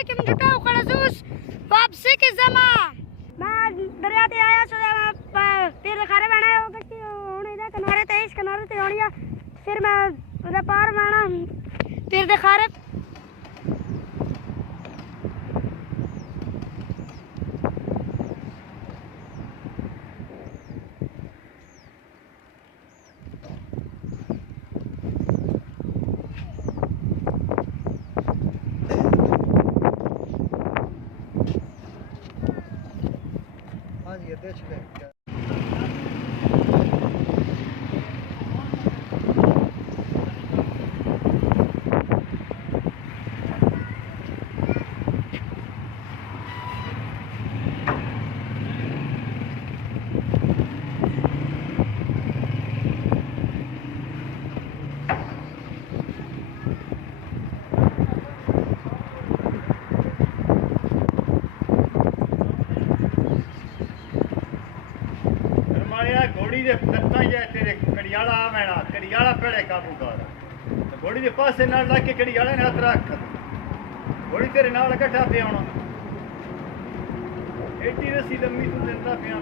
عليكم جكاو خلصوص वापसी की जमा मैं दरिया ते आया सो फिर खारे बना हो कच्ची होने दे किनारे ते इस किनारे ते होनी फिर मैं उधर पार बना फिर दे खारे ये देख ले घोड़ी दे लत्तां जे तेरे कड़ियाला आवेना कड़ियाला पहले काबू कर घोड़ी दे पासे नाल लग के कड़ियाले ने हाथ रख घोड़ी तेरे नाल इकट्ठा पे आउणा एडी रस्सी लम्मी तू दिंदा पिया